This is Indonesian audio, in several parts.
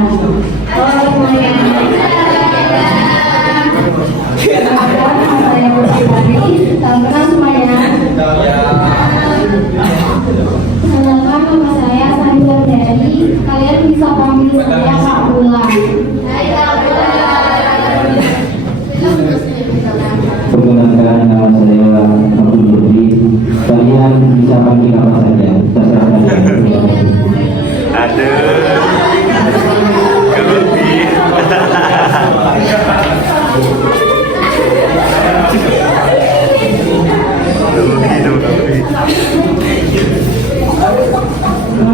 Halo semuanya. Saya pribadi, salam kenal semuanya. Kenalkan nama saya Sandra Dari. Kalian bisa panggil saya Kak Bulan. Hai Kak Bulan. Perkenalkan, nama saya Abdul Lutfi. Kalian bisa panggil apa saja, terserah kalian. Aduh, Lutfi.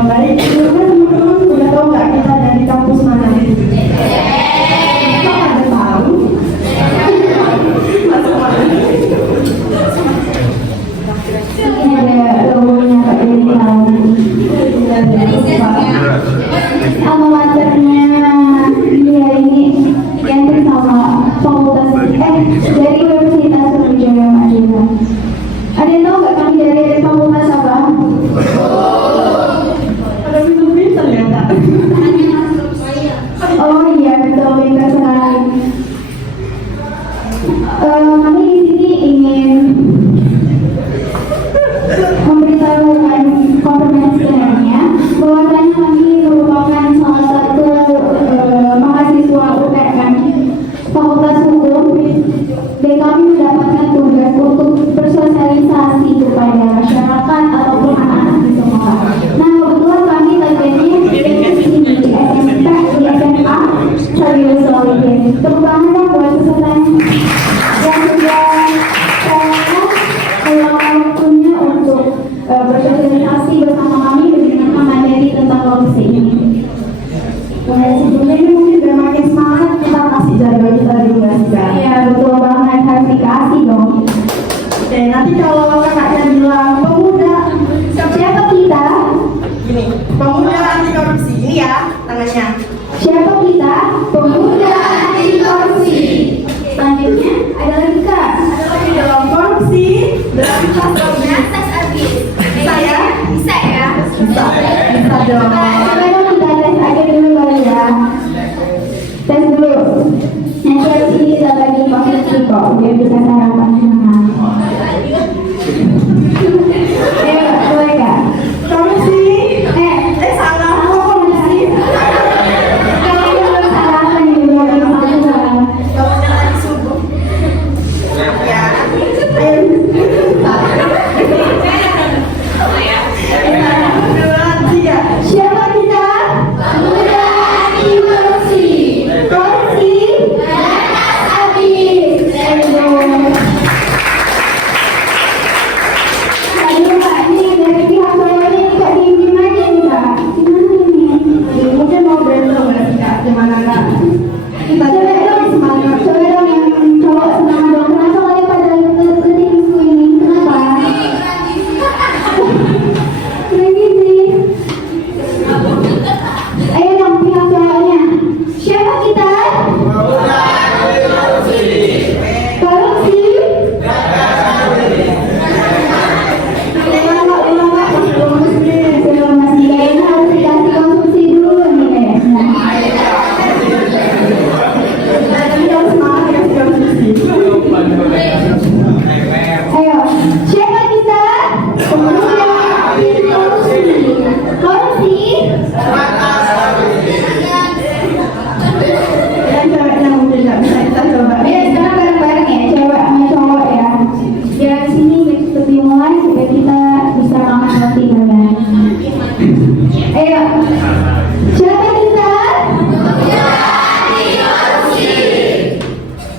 Baik, teman-teman udah tahu nggak kita dari kampus mana? Kok ada tahu? Ini ada logonya Kak Dewi alma maternya dia ini yang bersama fakultas dari Universitas Sriwijaya Madura. Ada yang tahu nggak kami dari fakultas apa? Ada pintar ya Kak? Oh iya betul, pintar sekali. Kami di sini ingin memberitahukan konfirmasi lainnya bahwasanya kami merupakan salah satu mahasiswa UPN Fakultas Hukum dan kami mendapatkan tugas untuk bersosialisasi kepada masyarakat ataupun anak-anak di sekolah. Nah kebetulan kami targetnya di SMP, di SMA serius solihin, terutama buat peserta yang sudah meluangkan waktunya untuk bersosialisasi bersama kami dengan mengajarkan tentang korupsi ini. Sebelumnya ini mungkin biar makin semangat kita kasih jadwal kita juga. Iya betul banget, harus dikasih dong. Oke, nanti kalau kakaknya bilang pemuda, siapa kita? Gini, pemuda anti korupsi. Ini ya tangannya. Siapa kita? Pemuda anti korupsi. Selanjutnya ada lagi Kak. Ada lagi dalam korupsi, berantas habis. Bisa ya? Bisa ya? Bisa dong. Sekarang kita tes aja dulu kali ya. Tes dulu. Nanti habis ini kita bagi konsumsi kok, biar bisa sarapan sama. Ayo, boleh Kak? Korupsi. Salah. Kok korupsi? Kalau belum sarapan ya, belum sarapan. Kalau jalan subuh. Ya. Siapa kita? Pemuda anti korupsi. Korupsi berantas habis. Aduh Kak, ini dari pihak saya ini Kak diem aja nih Kak. Gimana ini? Mungkin mau brainstorm ya Kak? Gimana Kak? Kita coba dong semangat. Coba dong yang cowok semangat dong. Kenapa kalian pada ngetik buku ini? Kenapa? Lagi sih. Ayo dong pihak cowoknya. Siapa kita? Korupsi. Belum masih kayaknya harus dikasih konsumsi dulu nih kayaknya. Kita semangat kasih konsumsi. Ayo, siapa kita? Pemuda anti korupsi. Korupsi. Dan ceweknya mungkin nggak bisa kita coba. Sekarang bareng-bareng ya, cewek sama cowok ya. Biar sini lebih mulai supaya kita bisa makan roti bareng. Ayo, siapa kita?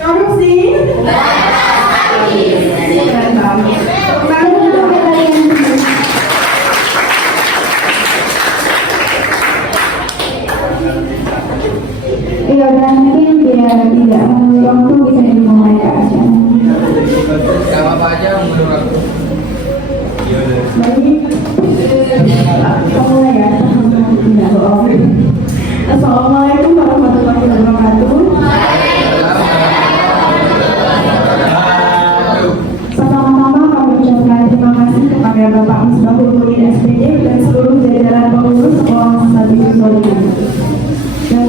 Korupsi. Iya, dan mungkin biar tidak menunggu waktu bisa dimulai Kak acara. Gak apa aja menurut aku. Baik, mulai ya. Tidak bohong. Assalamualaikum warahmatullahi wabarakatuh. Pertama-tama kami ucapkan terima kasih kepada Bapak Misbahul Murid SPD dan seluruh jajaran pengurus sekolah Sabius Solihin. Dan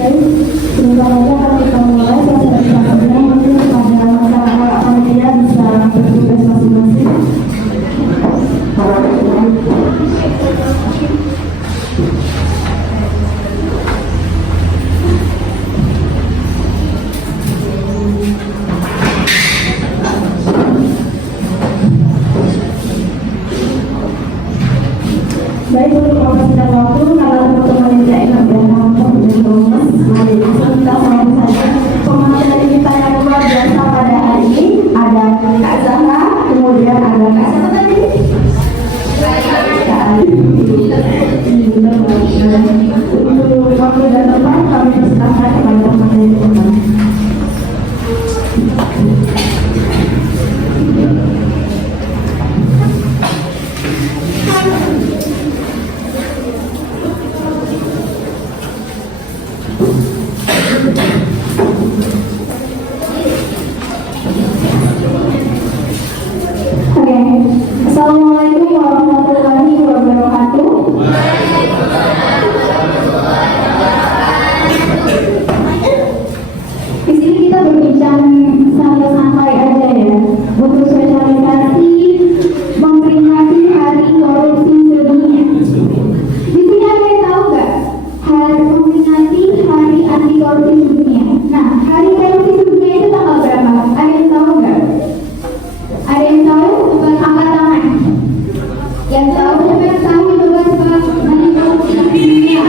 Baik, semoga saja kami mulai sosialisasinya mungkin kepada masyarakat panitia bisa bertugas masing-masing. Baik, untuk mempersingkat waktu, kalau teman-teman yang tidak ingat dan langsung berdoa, mari kita mulai saja. Pemasaran kita yang luar biasa pada hari ini ada Kak Zahra, kemudian ada Kak siapa tadi? Kak Ali. Untuk waktu dan tempat kami persilahkan kepada teman-teman. Assalamualaikum warahmatullahi wabarakatuh. Di sini kita berbincang santai-santai aja ya, untuk sosialisasi memperingati Hari Korupsi Sedunia. Di sini ada yang tahu nggak? Hari memperingati Hari Anti Korupsi Sedunia. Nah, Hari Korupsi Sedunia itu tanggal berapa? Ada yang tahu nggak? Ada yang tahu? Angkat tangan. Yang tahu juga tahu juga sebab Hari Korupsi Sedunia.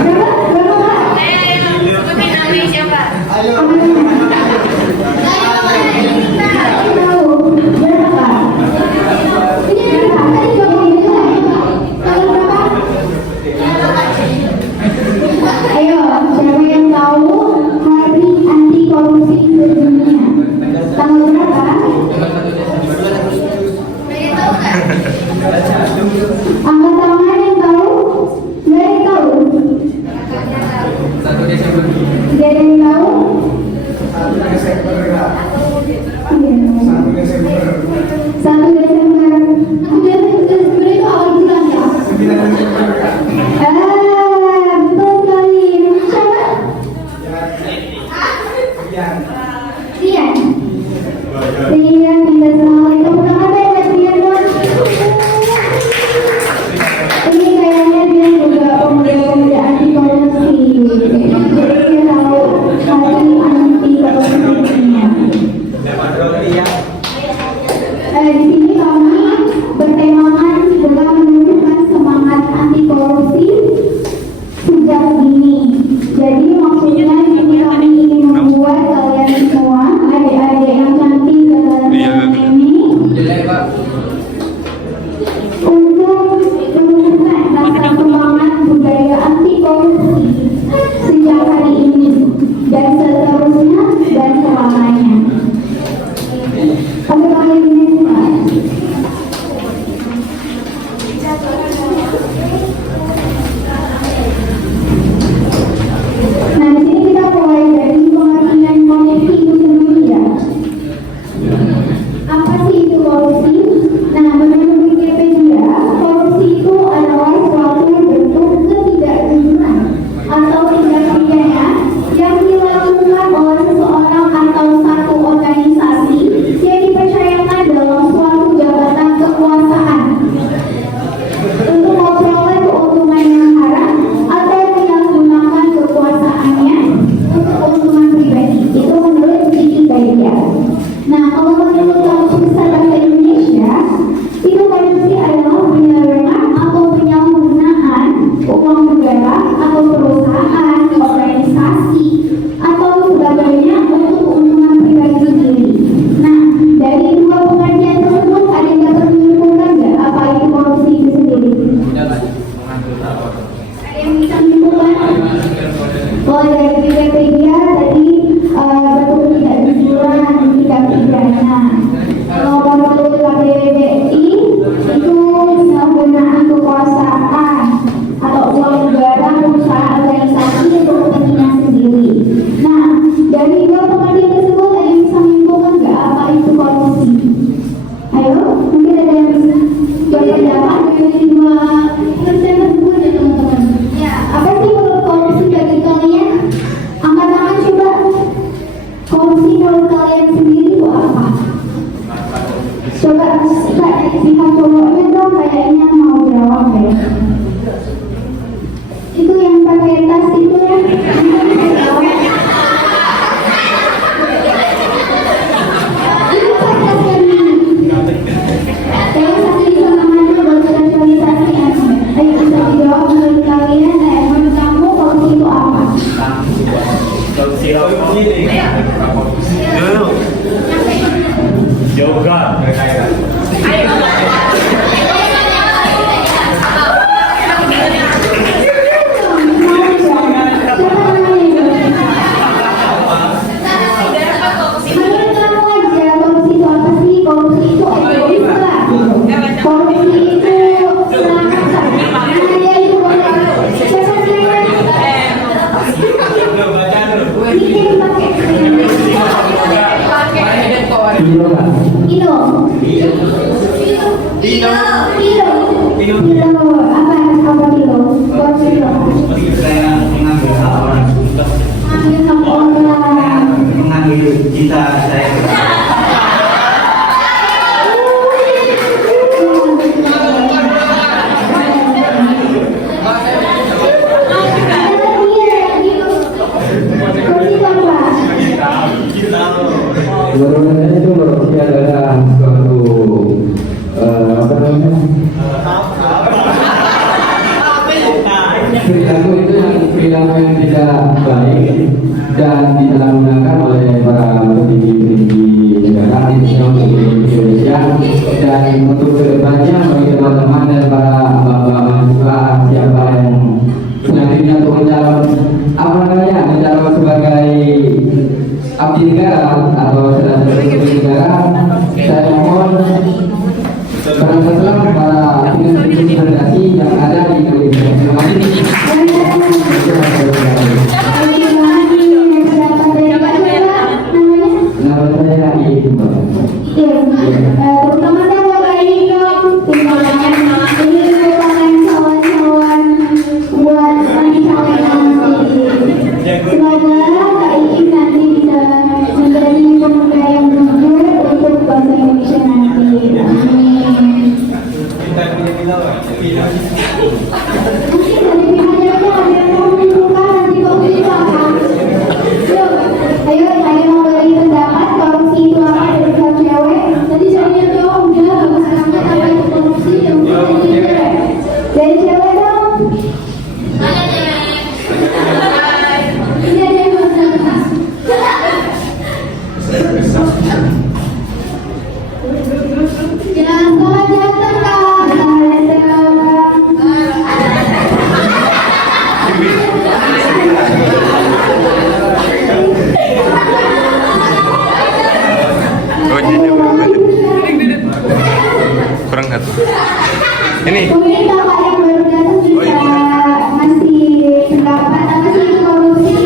Berapa Kak? Sebutin namanya siapa? Ayo, siapa yang tahu Hari Anti Korupsi Sedunia? Tanggal berapa? Angkat tangan yang tahu? Nggak ada yang tahu? 1 Desember. Tidak ada yang tahu? 1 Desember. 1 Desember. 1 Desember itu awal bulan ya? 9 Desember. Betul sekali. Siapa? Rian. Rian, minta selamat. Tepuk tangan deh buat Rian dong. Ini kayaknya dia juga pemuda-pemuda anti korupsi. Jadi dia tahu Hari Anti Korupsi Sedunia. Di sini kami bertemakan dengan menunjukkan semangat anti korupsi sejak dini. Jadi maksudnya di sini kami ingin membuat kalian semua, adik-adik yang cantik dan ini, Jelek, Pak. untuk menunjukkan rasa semangat budaya anti korupsi sejak hari ini dan seterusnya dan selamanya. Oke, Pak ini Pak. Nah, di sini kita mulai dari pengertian korupsi itu sendiri ya. Apa sih itu korupsi? Nah, menurut Wikipedia, korupsi itu adalah suatu bentuk ketidakjujuran atau tindak pidana yang dilakukan oleh seseorang atau satu organisasi yang dipercayakan dalam suatu jabatan kekuasaan untuk memperoleh keuntungan yang haram atau menyalahgunakan kekuasaannya untuk keuntungan pribadi. Itu menurut Wikipedia. Nah, kalau menurut Kamus Besar Bahasa Indonesia, itu korupsi adalah penyelewengan atau penyalahgunaan uang negara atau perusahaan, organisasi, atau sebagainya untuk keuntungan pribadi sendiri. Nah, dari dua pengertian tersebut ada yang dapat menyimpulkan nggak apa itu korupsi itu sendiri? Ada yang bisa menyimpulkan? Kalau dari Wikipedia tadi bentuk ketidakjujuran, tindak pidana. Kalau menurut KBBI itu penyalahgunaan kekuasaan atau uang negara, perusahaan, organisasi untuk kepentingan sendiri. Nah, dari dua pengertian tersebut ada yang bisa menyimpulkan nggak apa itu korupsi? Ayo, mungkin ada yang bisa berpendapat dari dua pengertian tersebut ya teman-teman. Ya, apa sih Itu yang pakai tas itu ya. Itu pakai tas ini. Saya satu di mana buat sosialisasi. Ayo bisa dijawab menurut kalian. Menurut kamu korupsi itu apa? Yoga. Mengambil cita saya. Menurut itu korupsi adalah suatu apa namanya, perilaku itu yang tidak baik dan disalahgunakan oleh para petinggi-petinggi negara di Indonesia. Dan untuk kedepannya bagi teman-teman dan para bapak mahasiswa siapa yang nantinya untuk mencalon sebagai abdi negara atau sebagai negara, saya mohon berangkatlah para organisasi yang ada di Indonesia. Nama saya Ibu. Terutama saya mau ini dong, timbangan ini merupakan kawan-kawan buat calon nanti. Semoga Kak Iin nanti bisa menjadi pemuda yang jujur untuk bangsa Indonesia nanti. Amin. Ayo, saya mau beri pendapat korupsi itu apa dari pihak cewek. Tadi saya jawab udah bagus banget apa itu korupsi yang jadi cewek. Dari cewek dong. Mana cewek? Ini ada yang bersama. Ya, selamat datang Kak. Selamat datang. Oh, jadi kurang satu. Ini. Mungkin Bapak yang baru datang bisa ngasih pendapat apa sih itu korupsi?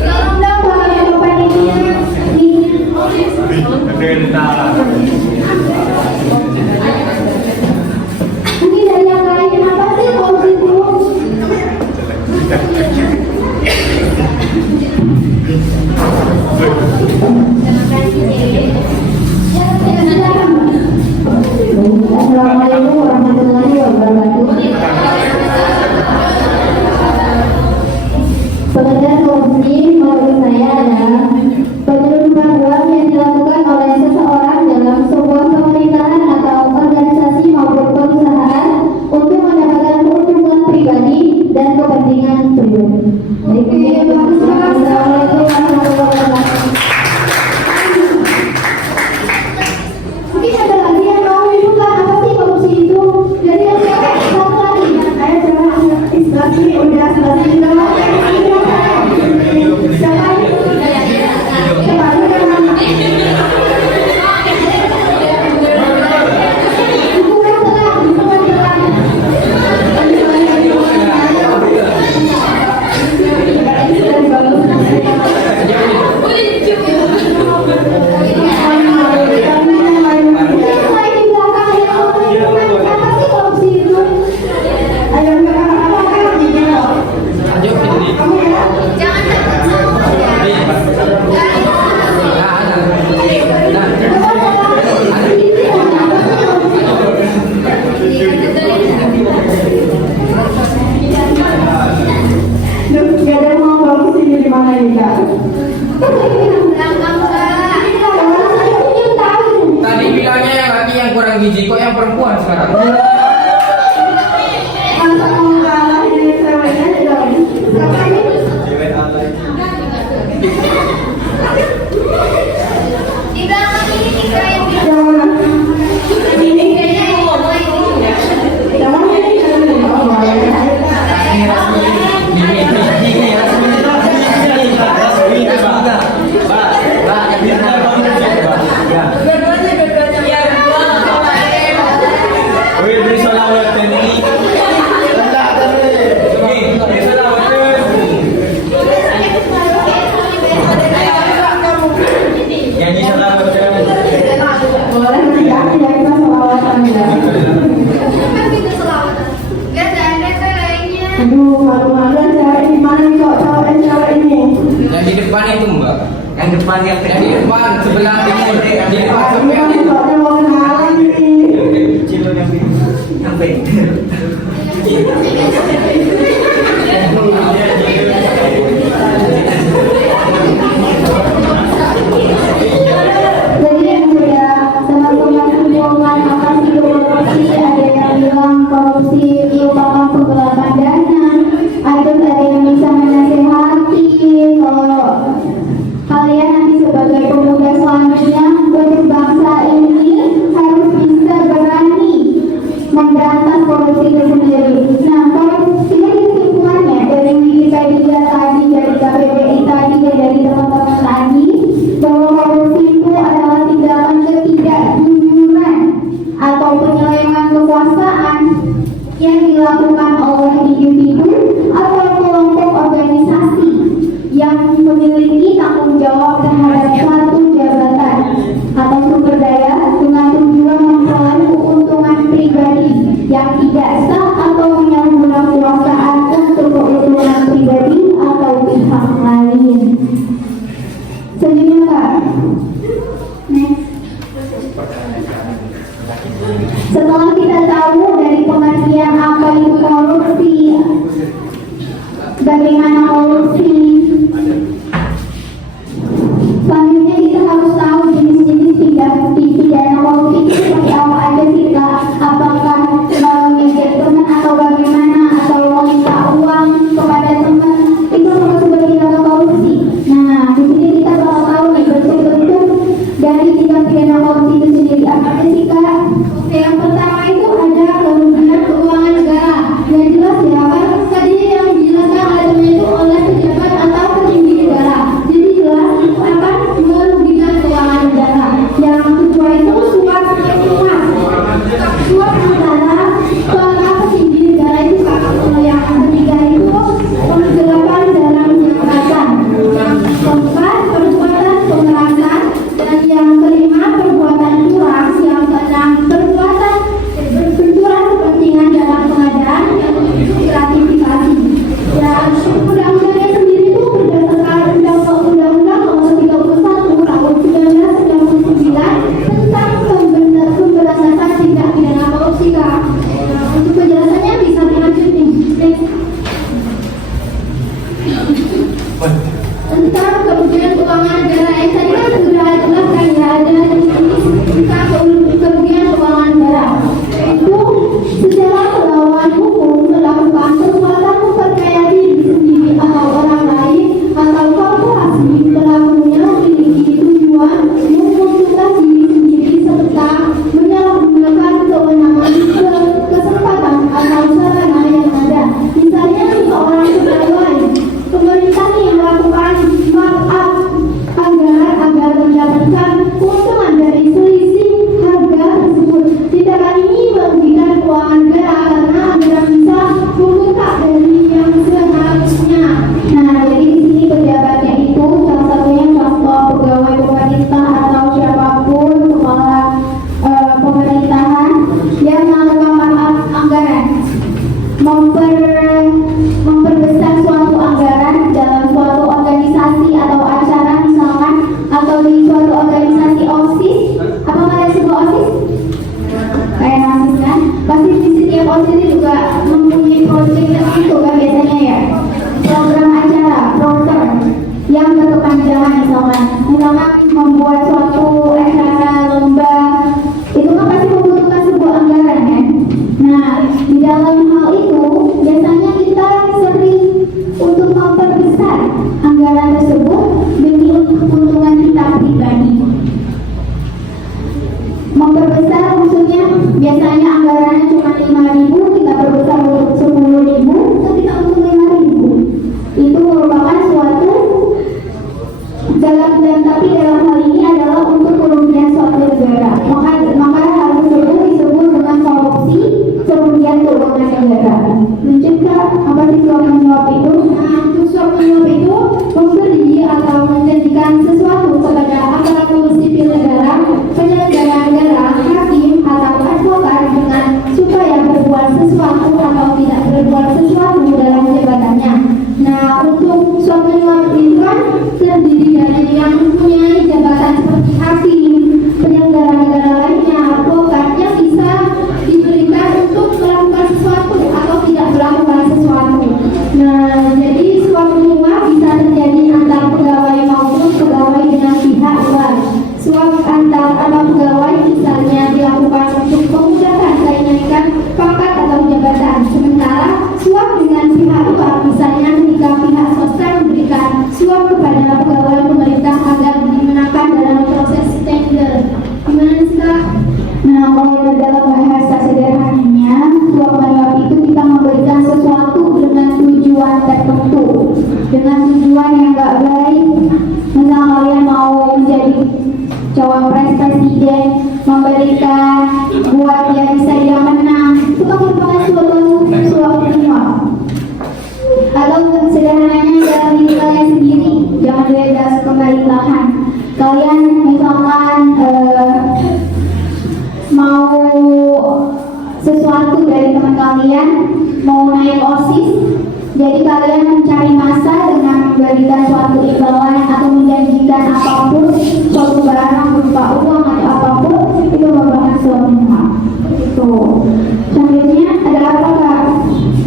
Tolong dong Bapak ini. Mungkin dari yang lain apa sih korupsi itu? Assalamualaikum warahmatullahi wabarakatuh. Pengertian korupsi menurut saya adalah penyelundupan uang yang dilakukan oleh seseorang dalam sebuah pemerintahan atau organisasi maupun perusahaan untuk mendapatkan keuntungan pribadi dan kepentingan pribadi. Assalamualaikum warahmatullahi wabarakatuh. Mungkin ada lagi yang mau buka apa sih korupsi itu? Jadi yang cewek satu lagi. Saya cewek Islam udah selesai dong. Siapa ini? Tadi bilangnya yang laki yang kurang gizi, kok yang perempuan sekarang? Di belakang ini tiga yang tiganya yang ngomong ini. Boleh menegakkan dari selawatan ya. Kan kita selawatan. Gak ada lainnya. Aduh, malu-maluan cewek ini mana nih kok cewek ini? Yang di depan itu mbak. Yang depan yang di depan sebelah timur. Di depan Ini sebelah kan timur. kok mau kenalan nih. Yang pintar. Jadi yang sudah teman-teman hubungan apa sih korupsi, ada yang bilang korupsi merupakan penggelapan dana, ada yang bisa menasehati kalau kalian nanti sebagai pemuda selanjutnya untuk bangsa ini harus bisa berani memberantas korupsi itu sendiri. Nah, korupsi ini kesimpulannya dari Wikipedia tadi, dari KPBI tadi, dan dari teman-teman tadi, bahwa korupsi itu adalah tindakan ketidakjujuran atau penyelewengan kekuasaan yang dilakukan oleh individu atau kelompok organisasi yang memiliki tanggung jawab terhadap suatu jabatan atau sumber daya dengan tujuan memperoleh keuntungan pribadi yang tidak sah atau menyalahgunakan kekuasaan untuk keuntungan pribadi atau pihak lain. Setuju nggak? Next. Setelah kita tahu dari pengertian apa itu korupsi, bagaimana korupsi, selanjutnya kita harus tahu jenis-jenis pidana korupsi itu seperti apa aja sih Kak? Apakah mengejek teman atau bagaimana, atau meminta uang kepada teman, itu termasuk tindakan korupsi. Nah, di sini kita bakal tahu nih bentuk-bentuk dari tindak pidana korupsi itu sendiri apa aja sih Kak? Oke, yang pertama itu ada kerugian keuangan negara. Yang jelas ya kan tadi yang dijelaskan oleh teman itu oleh kalian misalkan mau sesuatu dari teman kalian, mau naik OSIS, jadi kalian mencari masa dengan memberikan suatu imbalan atau menjanjikan apapun, suatu barang berupa uang atau apapun, itu merupakan suatu hal. Itu. Selanjutnya ada apa Kak?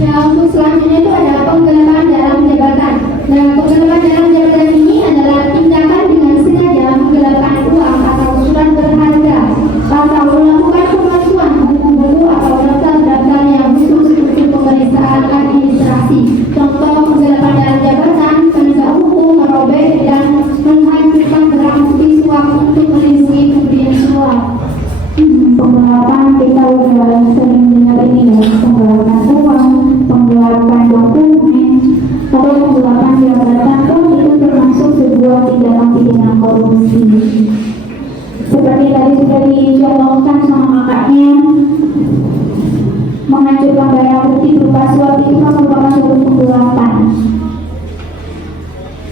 Ya, untuk selanjutnya itu ada penggelapan dalam jabatan. Nah, penggelapan dalam jabatan ini adalah tindakan dengan sengaja menggelapkan uang atau surat berharga atau melakukan pemalsuan buku-buku atau daftar-daftar yang khusus untuk pemeriksaan administrasi. Contoh penggelapan dalam jabatan, penegak hukum, merobek dan menghancurkan barang bukti suap untuk melindungi pemberian suap. Penggelapan kita udah sering dengar ini ya, penggelapan uang, penggelapan dokumen, atau penggelapan jabatan pun itu termasuk sebuah tindakan pidana korupsi. Seperti tadi sudah dicontohkan sama kakaknya, menghancurkan barang bukti berupa suap itu kan merupakan suatu penggelapan.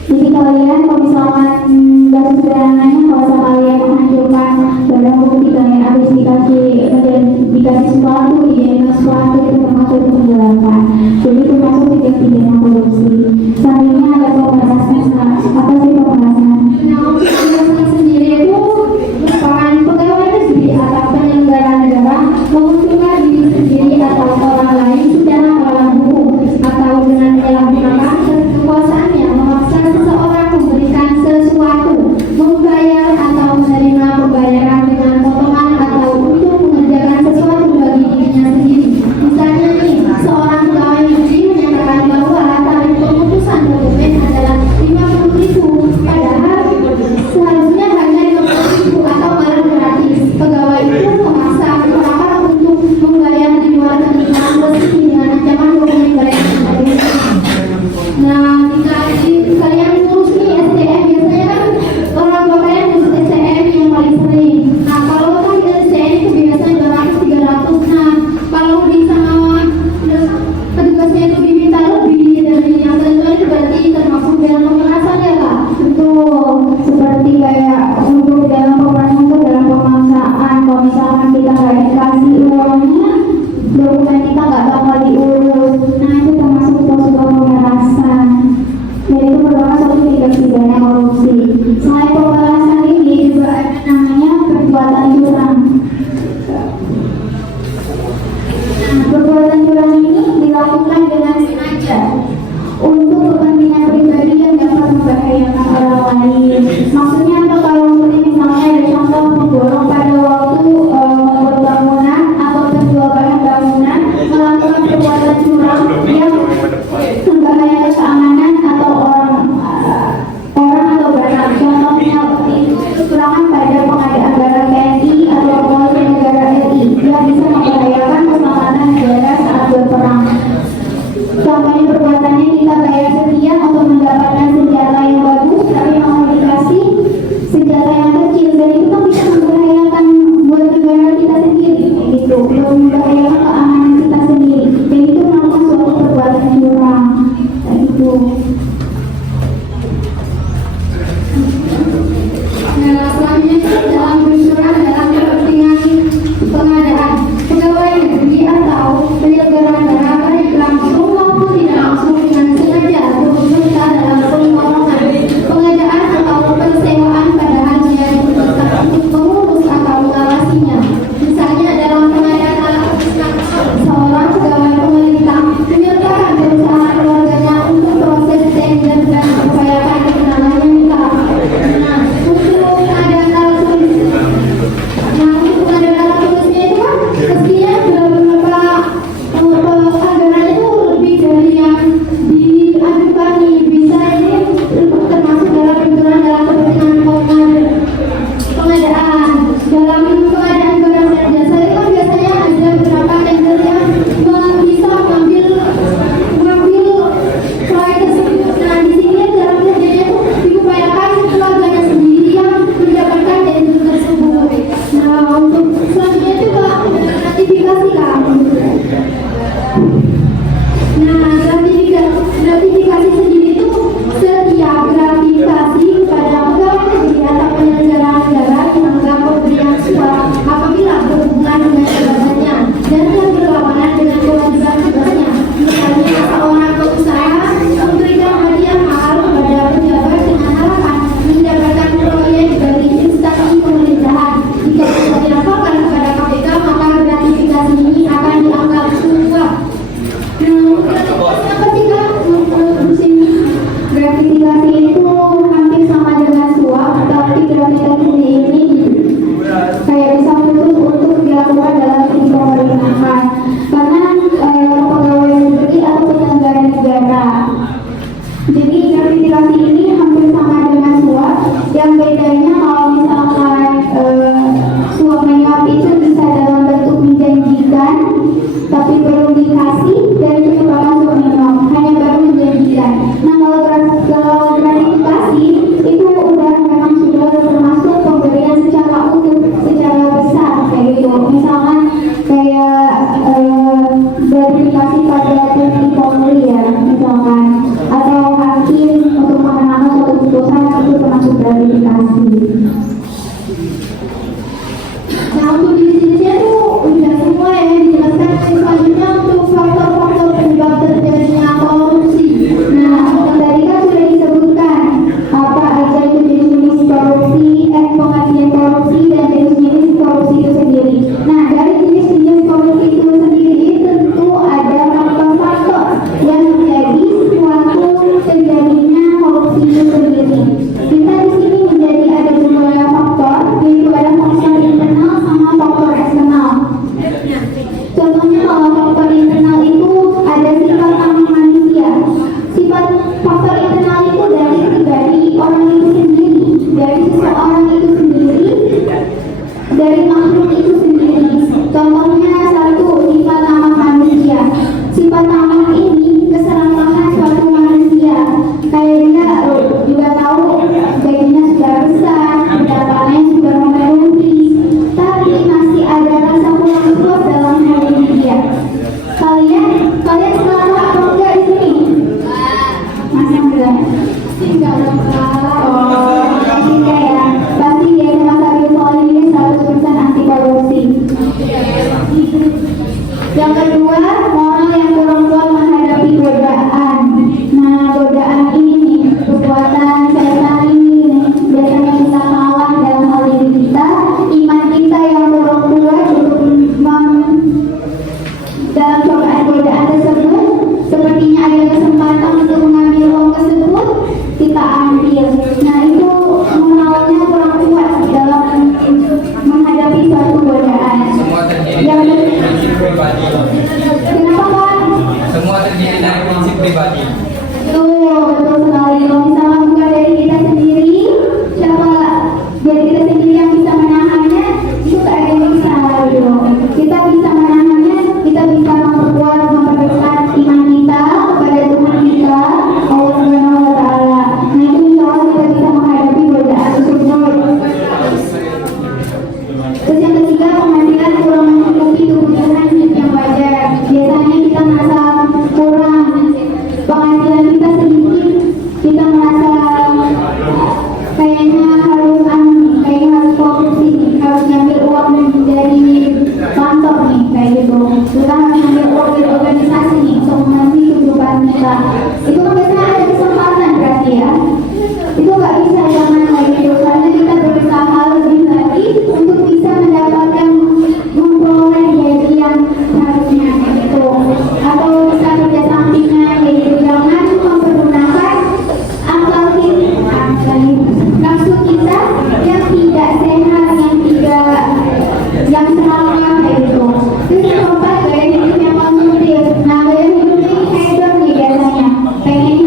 Jadi kalian kalau misalkan bahasa sederhananya kalau kalian menghancurkan barang bukti kalian habis dikasih sesuatu, dijadikan sesuatu itu termasuk penggelapan. Jadi termasuk tindak pidana korupsi. Selanjutnya ada pembahasan apa sih pembahasan? Nah, pembahasan sendiri itu merupakan pegawai negeri atau penyelenggara negara menguntungkan diri sendiri atau orang lain secara melawan hukum atau betul sekali. Kalau misalnya bukan dari kita sendiri, siapa dari kita sendiri yang bisa menahannya, itu tak ada yang bisa gitu. Kita bisa menahannya, kita bisa memperkuat, memperdekat iman kita kepada Tuhan kita, Allah Subhanahu Wa Taala. Nah itu insya Allah kita bisa menghadapi godaan tersebut. Terus yang ketiga, penghasilan kurang mencukupi kebutuhan hidup yang wajar. Biasanya kita merasa kurang, penghasilan kita sedikit, kita merasa kayaknya harus korupsi, harus ngambil uang dari kantor nih, kayak gitu. Kita harus ngambil uang dari organisasi nih untuk memenuhi kebutuhan kita. Itu kan biasanya ada kesempatan berarti ya. Itu nggak bisa jangan kayak gitu, karena kita berusaha lebih lagi untuk bisa mendapatkan memperoleh gaji yang harusnya gitu. Atau bisa kerja sampingnya kayak gitu, jangan mempergunakan akal kita, nafsu kita yang tidak sehat, yang salah kayak gitu. Terus coba gaya hidup yang konsumtif. Nah gaya hidup ini hedon nih biasanya, pengen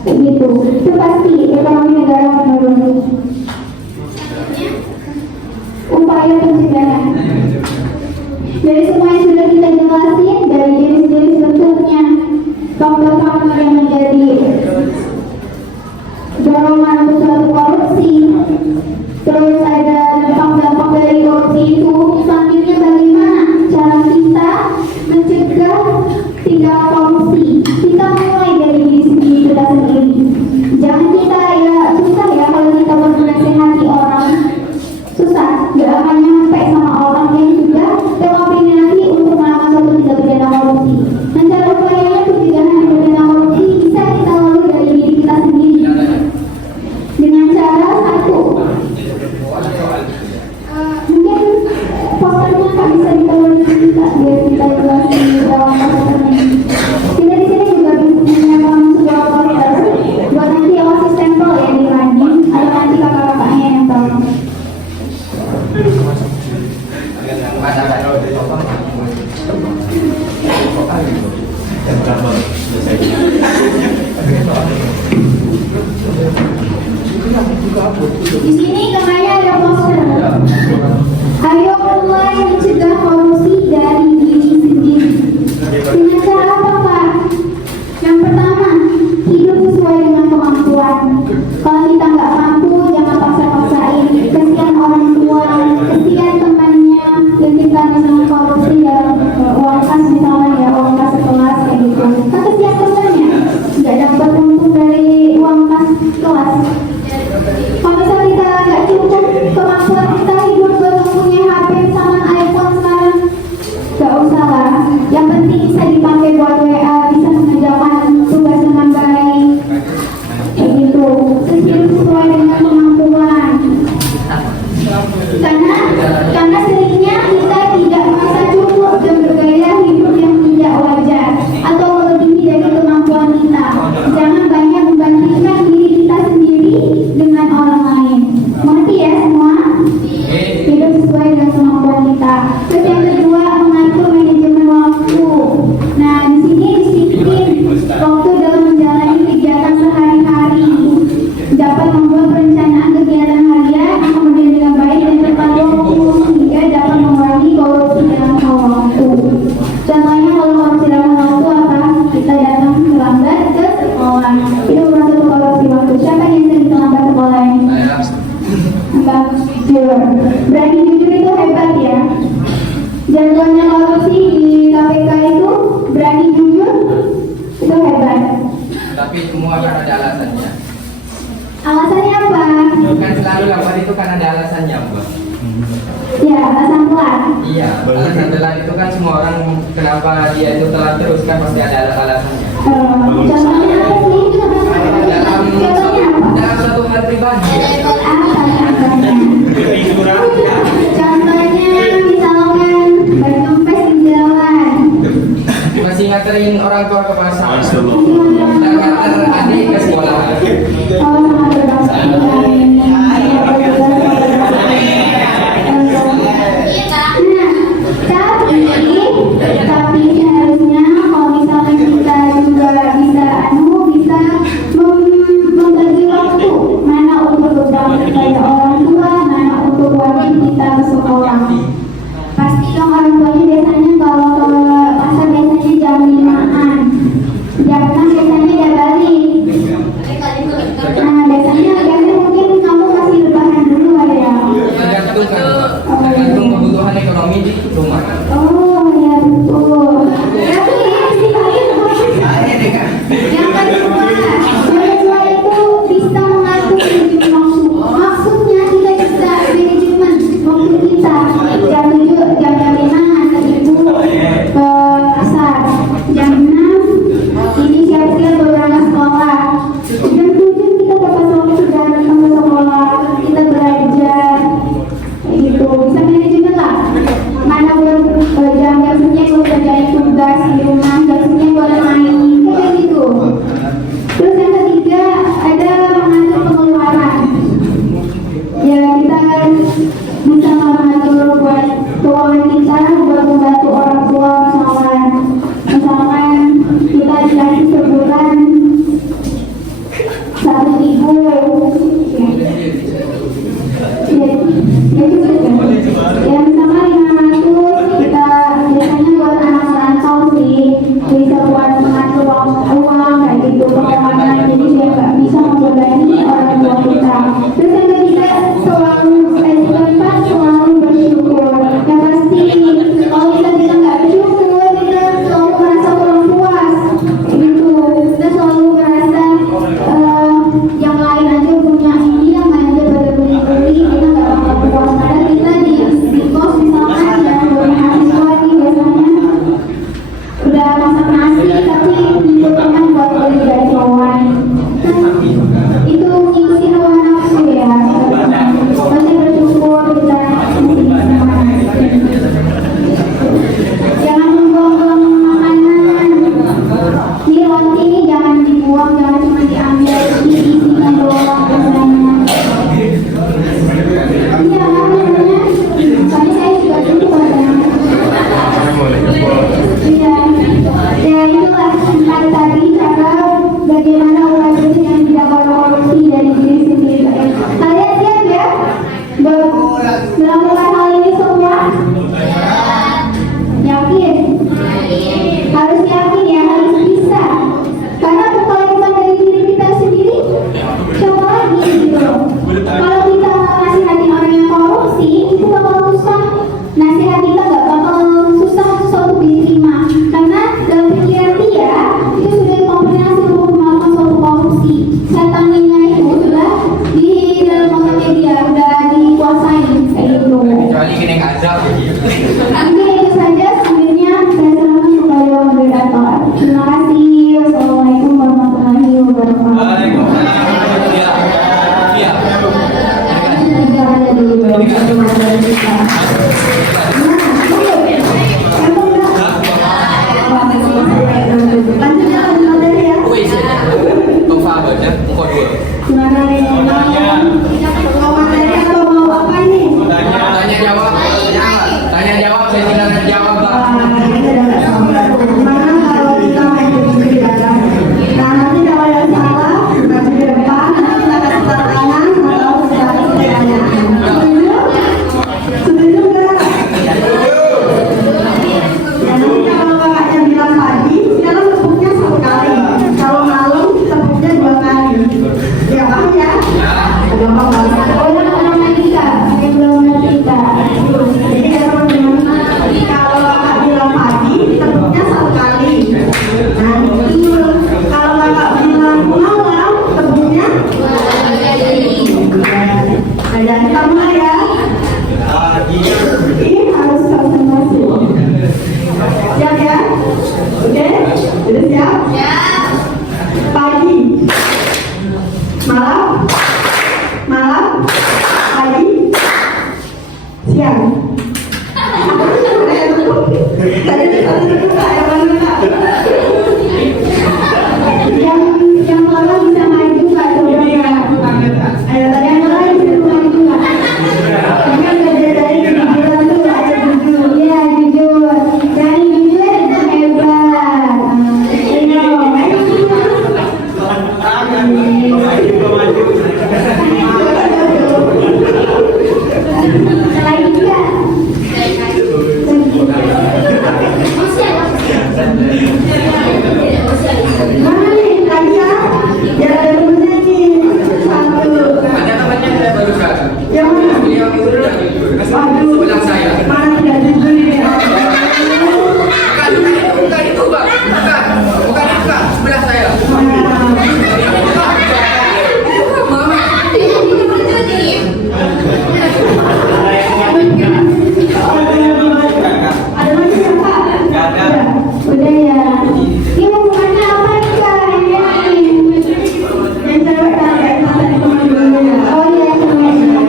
Begitu, itu pasti ekonomi negara menurun. Upaya pencegahan dari semua yang sudah kita jelasin, dari jenis-jenis bentuknya, faktor-faktor yang menjadi dorongan untuk suatu korupsi, terus ada dampak-dampak dari korupsi itu. Selanjutnya bagaimana cara kita mencegah tindak korupsi? Kita mulai dari diri sendiri kita sendiri. Jangan kita ya susah ya kalau kita mau menasehati orang, susah, gak akan nyampe sama orang yang juga terkoordinasi untuk melakukan suatu tindak pidana korupsi. Dan cara upayanya pencegahan pidana korupsi bisa kita lalui dari diri kita sendiri dengan cara satu, mungkin posternya nggak bisa ditaruh di sini Kak, biar kita jelasin di dalam posternya. Kita di sini juga menyiapkan sebuah poster buat nanti osis stempel ya di running, atau nanti kakak-kakaknya yang tahu. Di sini namanya ada poster. Ayo mulai mencegah korupsi dari diri sendiri. Dengan cara apa Kak? Yang pertama, hidup sesuai dengan kemampuan. Kalau kita nggak mampu, jangan paksa-paksain. Kesian orang tua, kesian temannya yang kita misalnya korupsi dalam uang kas misalnya ya, uang kas sekelas kayak gitu. Kan kesian temannya nggak dapat untung dari uang kas kelas. Kalau misalnya kita nggak cukup kemampuan kita hidup buat punya HP sama iPhone sekarang, nggak usah lah. Yang penting bisa dipakai buat WA, bisa mengerjakan tugas dengan baik, kayak gitu. Terus hidup sesuai dengan kemampuan. Karena seringnya kita tidak merasa cukup dan bergaya hidup yang tidak wajar atau melebihi dari kemampuan kita. Jangan banyak membandingkan diri kita sendiri dengan orang lain. Mengerti ya semua? Hidup sesuai dengan kemampuan kita. Terus yang kedua, mengatur manajemen waktu. Nah, di sini disiplin waktu dalam menjalani kegiatan sehari-hari. Dapat membuat perencanaan kegiatan harian kemudian dengan baik dan tepat waktu sehingga dapat mengurangi korupsi dalam hal waktu. Contohnya kalau korupsi dalam waktu apa? Kita datang terlambat ke sekolah. Itu bukan satu korupsi waktu. Siapa yang sering terlambat sekolah ini? Enggak, jujur. Berani jujur itu hebat ya. Jargonnya korupsi di KPK itu berani jujur itu hebat. Tapi semua kan ada alasannya. Alasannya apa? Kan selalu lapor itu kan ada alasannya, Mbak. Ya, alasan telat. Iya, alasan telat itu kan semua orang kenapa dia itu telat terus kan pasti ada alasannya. Contohnya apa sih? Contohnya apa? Dalam satu hal pribadi. Contohnya misalkan berkempes di jalan. Masih nganterin orang tua ke pasar. Dan nganter adik ke sekolah. Oh, sama berbahasa tapi harusnya kalau misalkan kita juga bisa Malam, malam, pagi, siang. Yang malam bisa maju nggak tuh? Ayo tadi yang malam bisa maju nggak? Ini kan dari jujuran tuh ada jujur, ya jujur. Dari jujur itu hebat. Selain juga. Mana nih lagi ya? Ya ada temennya nih. Satu. Ada temannya saya barusan. Yang mana? Beliau itu tidak jujur. Waduh. Sebelah saya. Mana tidak jujur ini? Bukan itu, Bang. Bukan itu, Bang. Sebelah saya. Ada lagi ya Pak? Nggak ada. Udah ya. Ini hubungannya apa nih Kak? Yang cewek kan kayak masa di teman dulunya. Oh iya, teman-teman.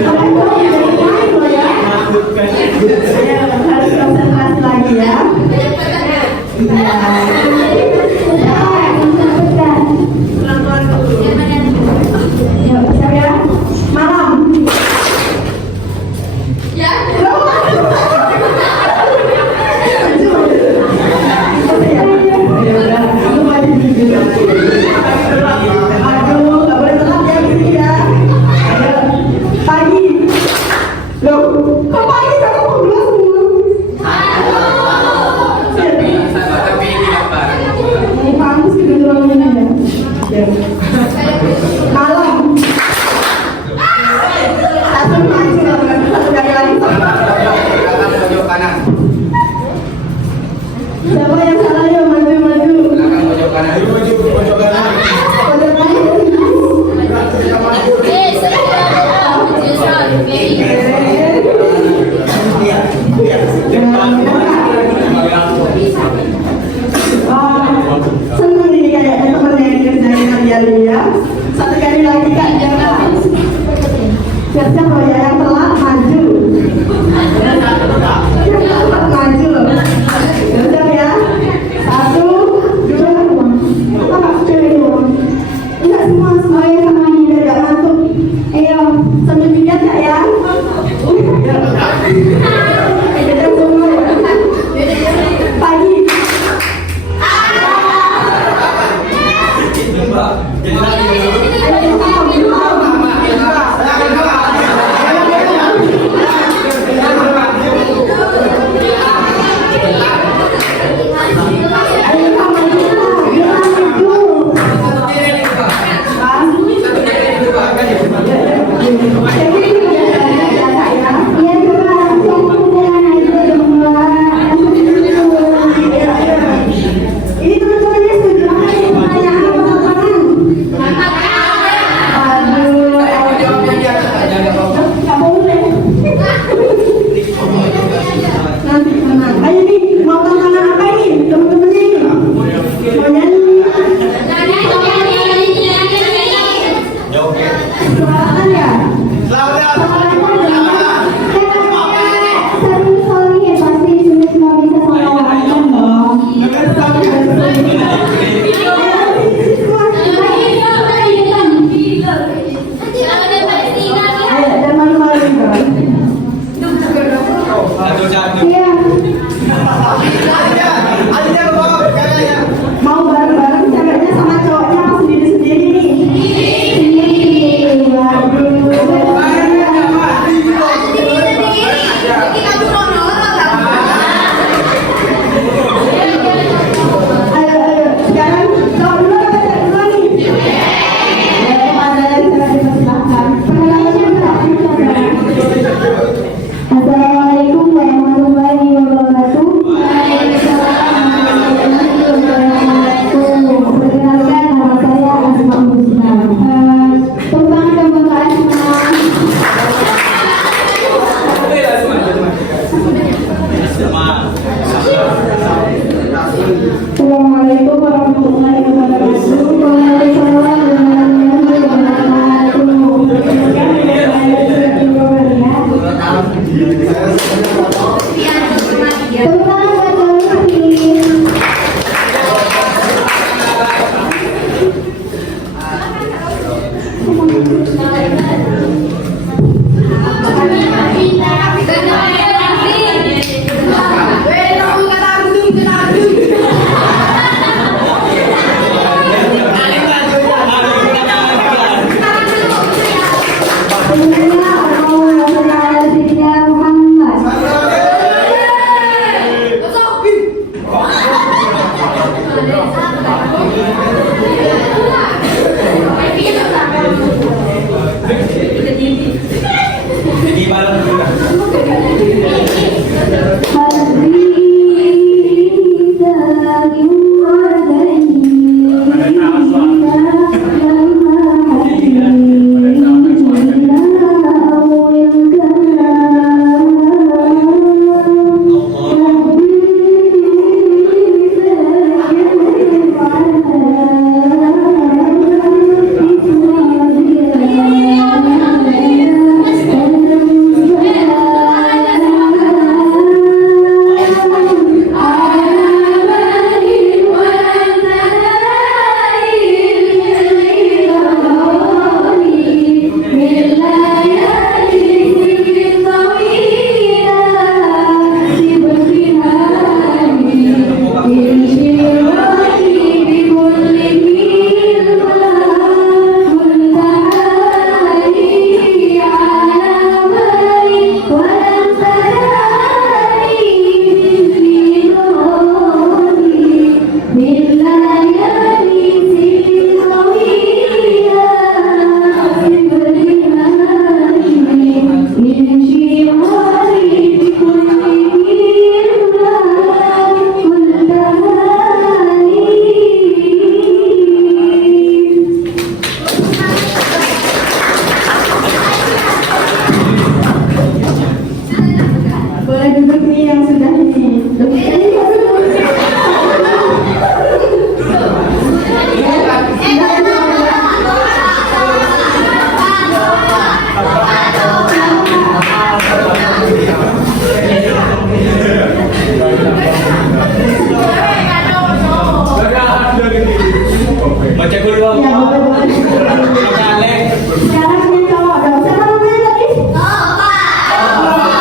Kalau itu dari lain loh ya. Saya harus konsentrasi lagi ya. Iya. Pelan-pelan dulu. Yuk, siap ya. Malam. Aduh, nggak boleh telat ya gitu ya. Pagi. Loh, kok pagi kamu mau dulu semua? Tapi tidak bareng. Ini bagus gitu ruangannya ya. Malam. Satu maju, satu kali lagi. Belakang pojok kanan. Siapa yang salah ya maju. Belakang pojok kanan. Pojok kanan. Seneng nih kayaknya temennya yang kerjain hari-hari ya. Satu kali lagi Kak, jangan. Siap-siap loh ya, yang telat maju. Yang telat maju loh. Siap ya. Satu, dua, apa? Cewek dua. Enggak semua ya semuanya biar gak ngantuk. Ayo, sambil dilihat Kak ya. Kita semua ya. Pagi. Ini teman-temannya setuju apa yang pertanyaan apa tantangan? ya boleh. Sekarang yang cowok dong. Siapa namanya tadi? Banyak yang punya cowok.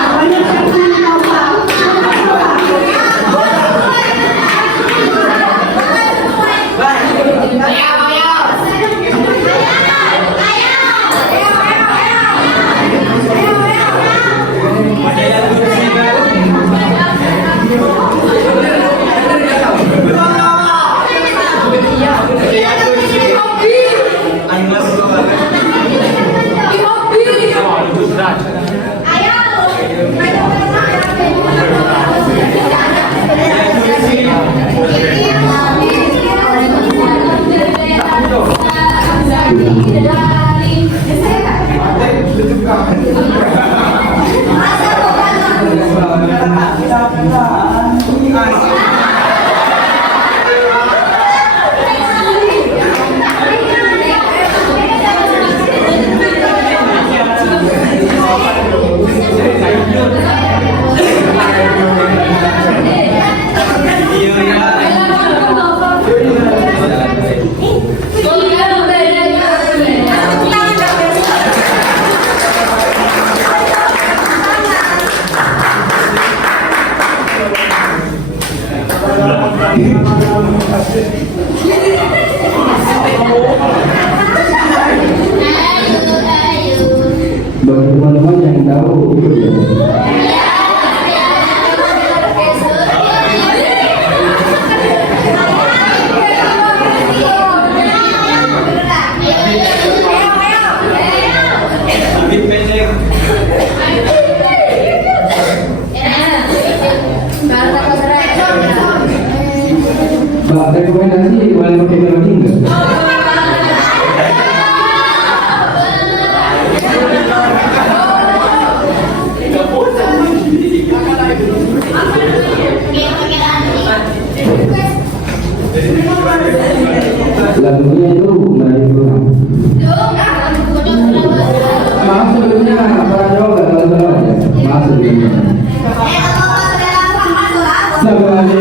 Bagi teman-teman yang tahu ikut ya. Mbak, rekomendasi boleh pakai melodi enggak? Lagunya itu Meraih Tuhan. Maaf sebelumnya para cowok gak tahu aja. Maaf sebelumnya. Sabar aja.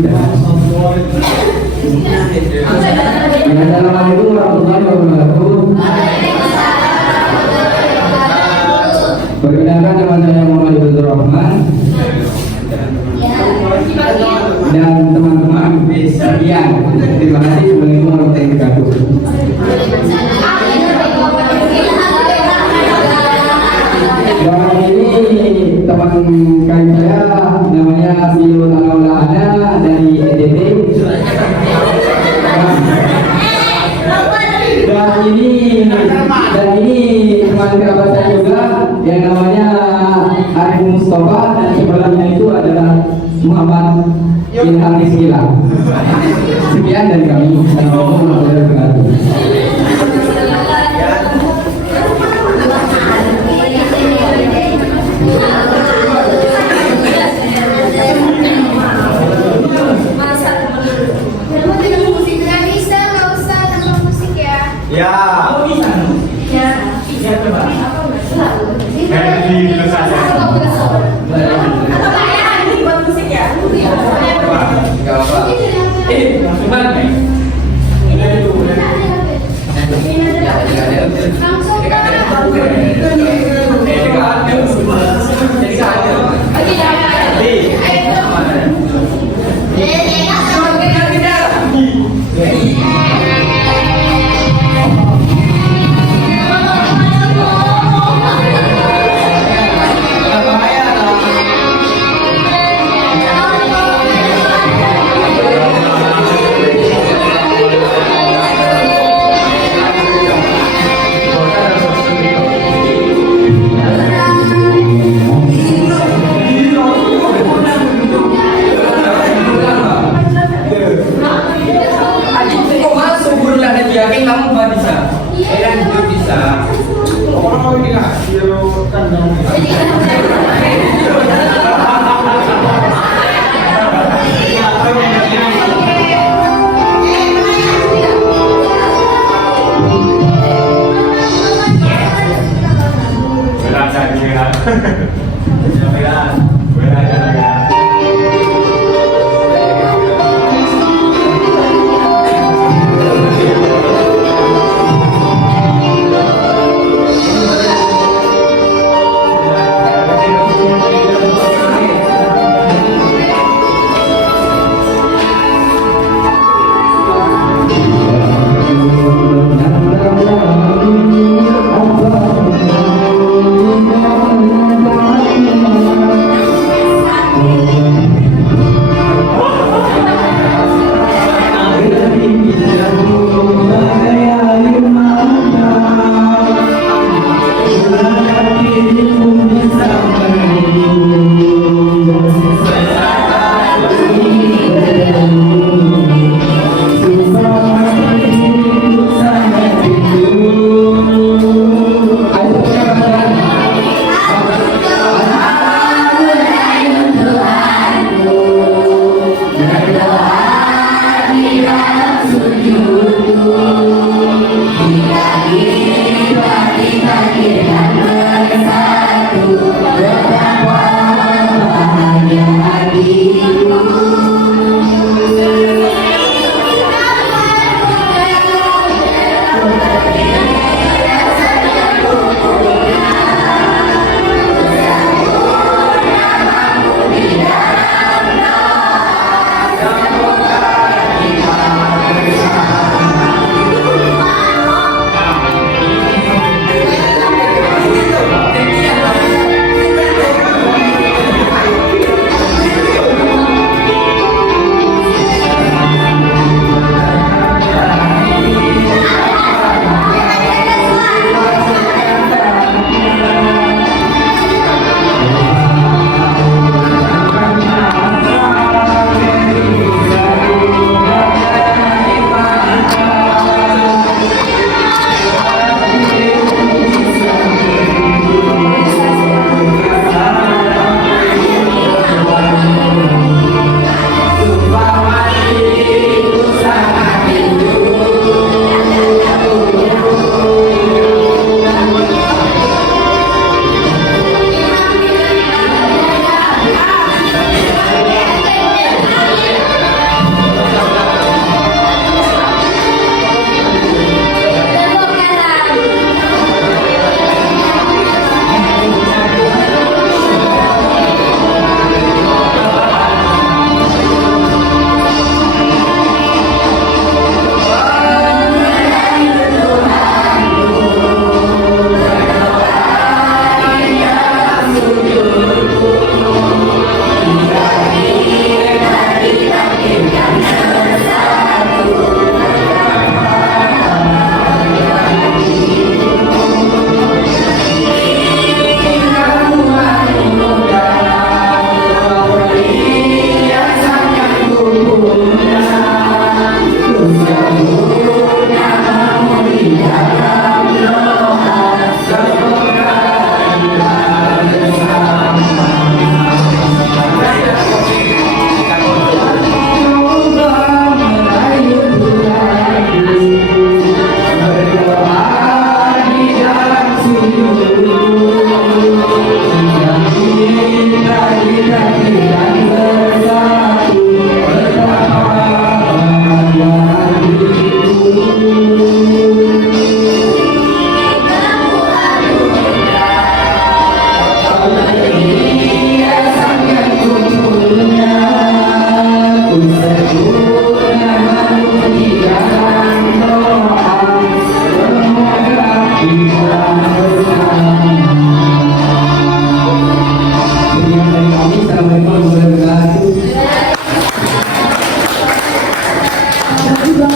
Assalamualaikum warahmatullahi wabarakatuh. Perkenalkan, nama saya Muhammad Ibnu Rahman dan teman-teman sekalian. Terima kasih. Assalamualaikum warahmatullahi wabarakatuh. Dan ini teman kain saya, namanya Silul Alaulana dari EDT. Dan ini teman kerabat saya juga yang namanya Arif Mustafa, dan sebelahnya itu adalah Muhammad Ilham Rizkila. Sekian dari kami. Assalamualaikum warahmatullahi wabarakatuh.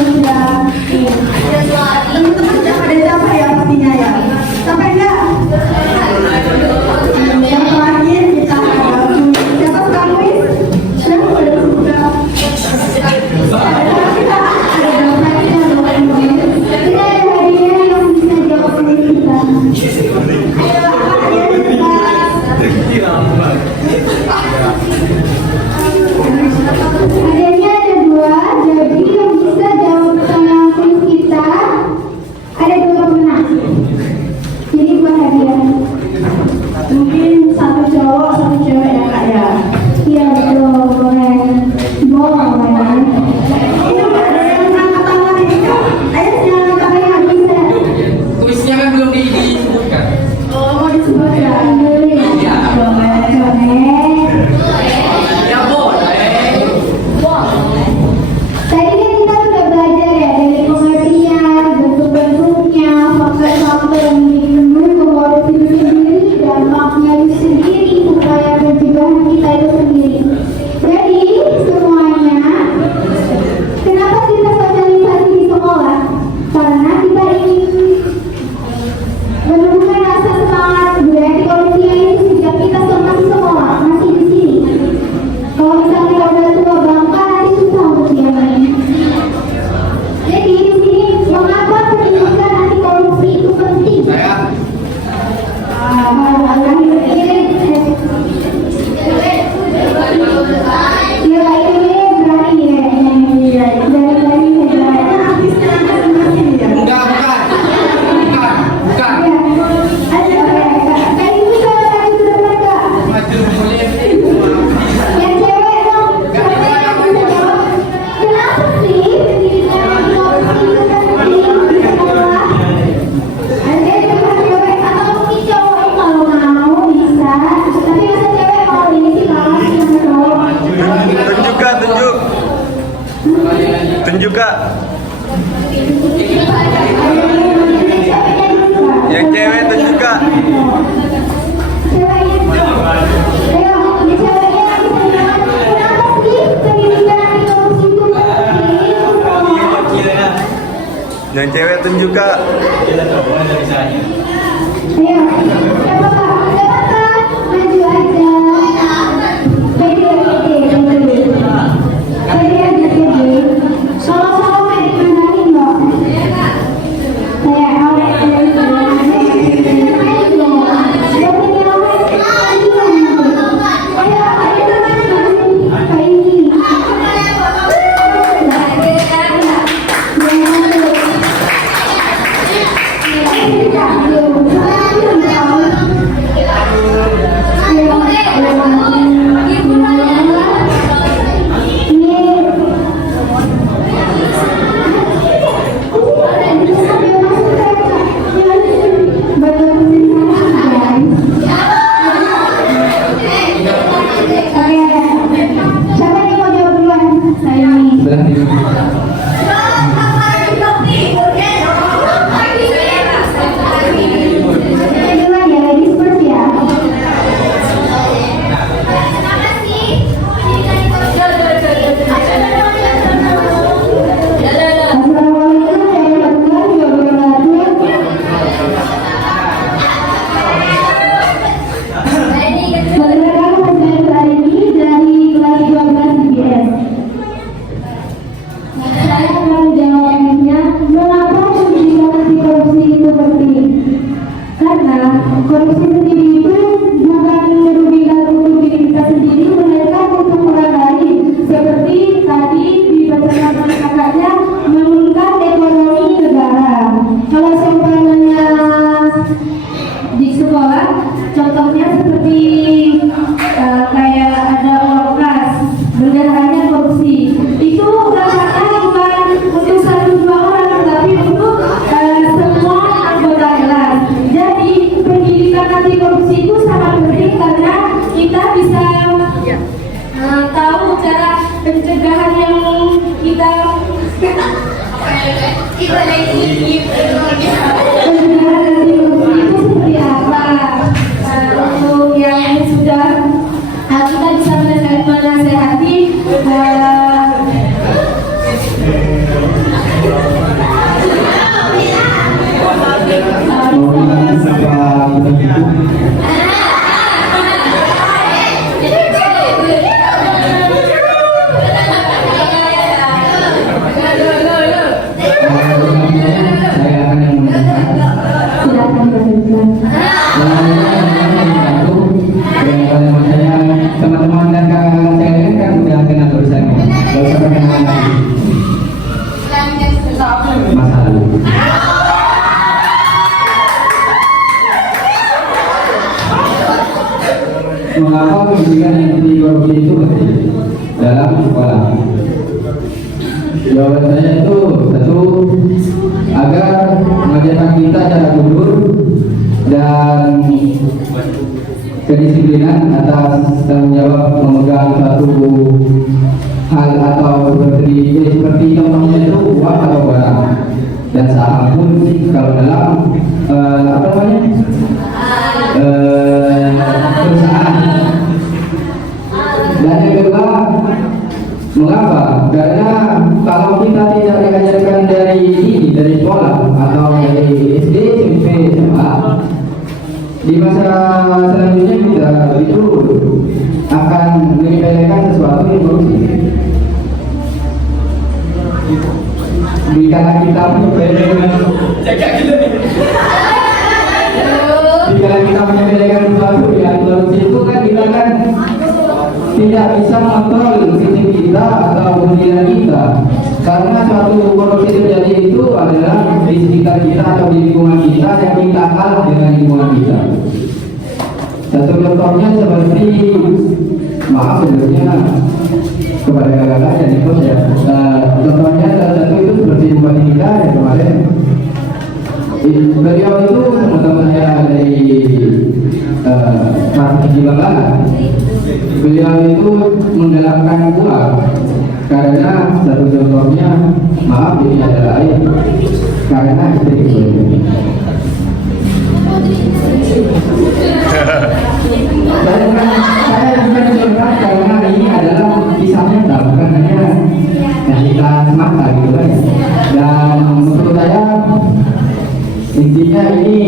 sudah teman-teman sudah pada capek ya pastinya ya. Capek nggak? Yang terakhir kita ada siapa sekarang Luis? Siapa sudah? Kita ada daftarnya loh. Kita ada hadiah yang bisa jawab sendiri kita. Ayo apa hadiahnya kita? Hadiahnya ada 2, jadi yang bisa jawab pertanyaan kuis kita ada 2 pemenang. Jadi 2 hadiah. Mungkin 1 cowok, 1 cewek ya kak ya. Iya betul, boleh. Boleh. Ini ada yang angkat tangan ini kak. Ayo jangan angkat tangan bisa. Kuisnya kan belum disebutkan. Oh mau disebutkan dulu ya. Iya. Boleh, boleh. Ya boleh. Tadi kan kita sudah belajar ya dari pengertian, bentuk-bentuknya, faktor-faktor yang menimbulkan korupsi itu sendiri, dampaknya itu sendiri, upaya pencegahan kita itu sendiri. Jadi semuanya, kenapa kita sosialisasi di sekolah? Karena kita ingin menumbuhkan rasa semangat budaya anti korupsi itu sejak kita masih sekolah, masih di sini. Kalau misalnya kita udah tua bangka, nanti susah untuk yang lain. Jadi di sini mengapa pendidikan anti korupsi itu penting? Saya maju boleh. Tunjuk kak. Yang cewek tunjuk kak. Yang cewek tunjuk kak. Korupsi sendiri itu bukan merugikan untuk diri kita sendiri, melainkan untuk orang lain. Seperti tadi dibacakan oleh kakaknya, menurunkan ekonomi negara. Kalau seumpamanya di sekolah, contohnya seperti kayak ada uang kas, bendaharanya korupsi. Itu karena bukan untuk 1-2 orang, tapi untuk semua anggota kelas. Jadi pendidikan anti korupsi itu sangat penting karena kita bisa tahu cara pencegahan yang kita pencegahan anti korupsi itu seperti apa. Untuk yang sudah kita bisa menasehati Saya akan yang membacakan. Silakan berbicara. Teman-teman dan kakak-kakak saya kan udah kenal tulisannya. Gak usah perkenalan lagi. Masa lalu. Mengapa pendidikan yang anti korupsi itu penting dalam sekolah? Jawaban saya itu satu, agar mengajarkan kita cara jujur dan kedisiplinan atas tanggung jawab memegang satu hal atau seperti contohnya itu uang atau barang, dan saham pun kalau dalam apa namanya perusahaan. Dan yang kedua, mengapa? Karena kalau kita tidak diajarkan dari sekolah atau dari SD, SMP, SMA, di masa selanjutnya kita itu akan menyepelekan sesuatu yang korupsi. Jika kita menyepelekan sesuatu yang korupsi itu kan kita kan tidak bisa mengontrol fisik kita atau pikiran kita, karena suatu korupsi terjadi itu adalah di sekitar kita atau di lingkungan kita yang kita kalah dengan lingkungan kita. Satu contohnya seperti, maaf sebenarnya kepada kakak-kakak yang ikut ya, contohnya salah satu itu seperti bupati kita yang kemarin. Beliau itu teman-teman saya dari Partai Bangga. Beliau itu menggelapkan uang karena satu contohnya, maaf ini adalah air, karena istri saya bukan cerita karena ini adalah kisah nyata, bukan hanya cerita semata gitu kan. Dan menurut saya intinya ini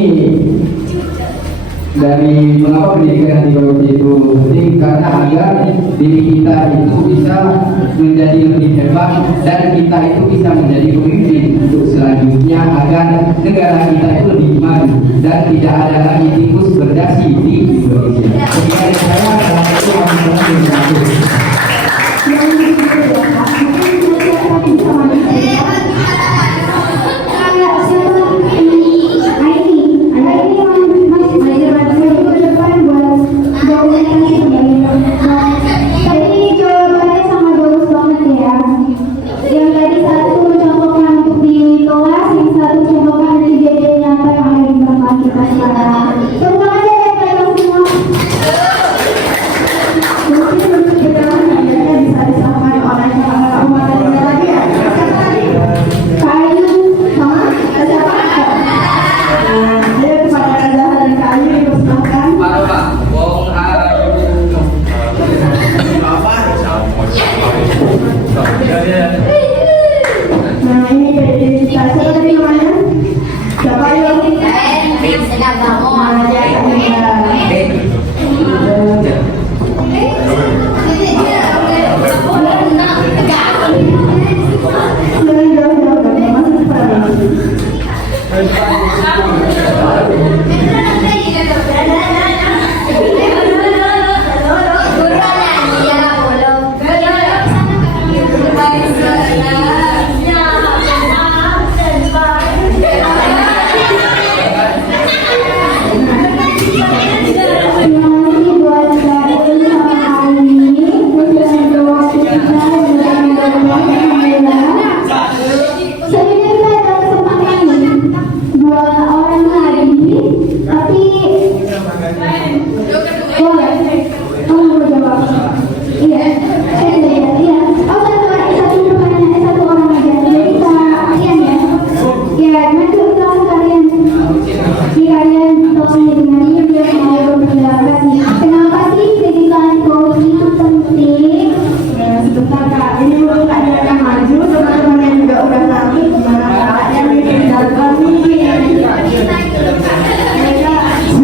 dari mengapa pendidikan anti korupsi itu penting, karena agar diri kita itu bisa menjadi lebih hebat dan kita itu bisa menjadi pemimpin untuk selanjutnya, agar negara kita itu lebih maju dan tidak ada lagi tikus berdasi di Indonesia. Sekian saya adalah itu yang